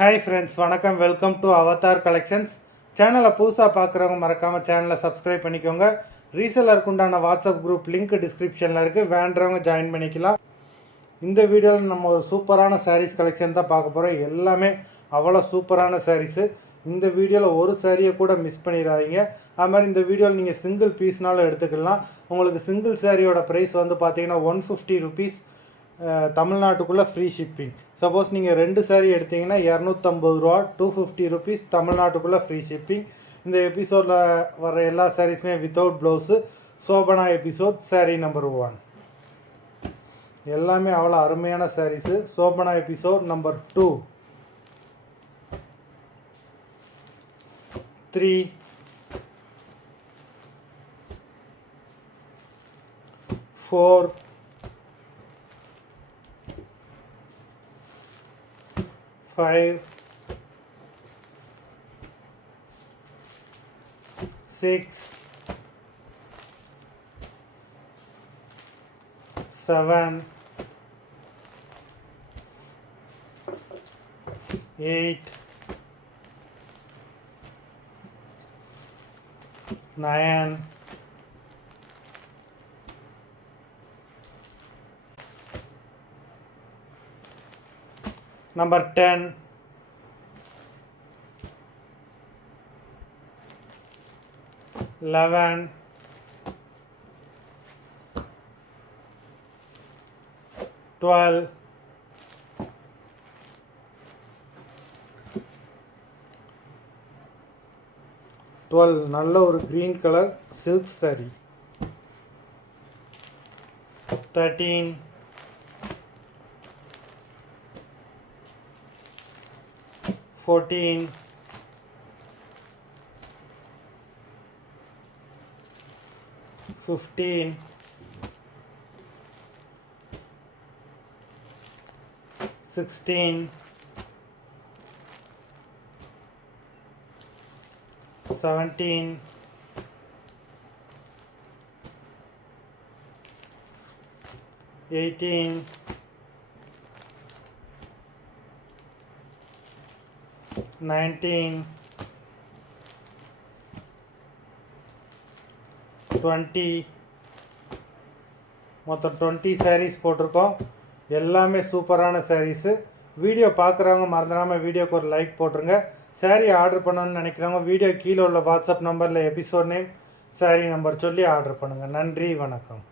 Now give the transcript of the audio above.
Hi friends, வணக்கம். Welcome to Avatar collections. சேனலை புதுசாக பார்க்குறவங்க மறக்காமல் சேனலை சப்ஸ்கிரைப் பண்ணிக்கோங்க. ரீசெல்லருக்கு உண்டான வாட்ஸ்அப் குரூப் லிங்க் டிஸ்கிரிப்ஷனில் இருக்குது, வேண்டுறவங்க ஜாயின் பண்ணிக்கலாம். இந்த வீடியோவில் நம்ம ஒரு சூப்பரான சாரீஸ் கலெக்ஷன் தான் பார்க்க போகிறோம். எல்லாமே அவ்வளோ சூப்பரான சாரீஸு. இந்த வீடியோவில் ஒரு சாரியை கூட மிஸ் பண்ணிடாதீங்க. அது மாதிரி இந்த வீடியோவில் நீங்கள் சிங்கிள் பீஸ்னாலும் எடுத்துக்கலாம். உங்களுக்கு சிங்கிள் சாரியோட ப்ரைஸ் வந்து பார்த்தீங்கன்னா 150 ருபீஸ், தமிழ்நாட்டுக்குள்ளே ஃப்ரீ ஷிப்பிங். சப்போஸ் நீங்கள் 2 சாரீ எடுத்திங்கன்னா 250 ரூபா, 250 ருபீஸ், தமிழ்நாட்டுக்குள்ளே ஃப்ரீ ஷிப்பிங். இந்த எபிசோடில் வர எல்லா சாரீஸுமே without blouse. Shobana episode sari number 1 எல்லாமே அவ்வளோ அருமையான சாரீஸு. சோபனா எபிசோட் நம்பர் 2, 3, 4, 5, 6, 7, 8, 9, 10, 11, 12, 12 நல்ல ஒரு க்ரீன் கலர் சில்க் சாரி. 13, 14, 15, 16, 17, 18, 19, 20, மொத்தம் 20 சாரீஸ் போட்டிருக்கோம். எல்லாமே சூப்பரான சாரீஸு. வீடியோ பார்க்குறவங்க மறந்துடாமல் வீடியோக்கு ஒரு லைக் போட்டுருங்க. சாரீ ஆர்டர் பண்ணணும்னு நினைக்கிறவங்க வீடியோ கீழே உள்ள வாட்ஸ்அப் நம்பரில் எபிசோட் நேம், சாரீ நம்பர் சொல்லி ஆர்டர் பண்ணுங்கள். நன்றி, வணக்கம்.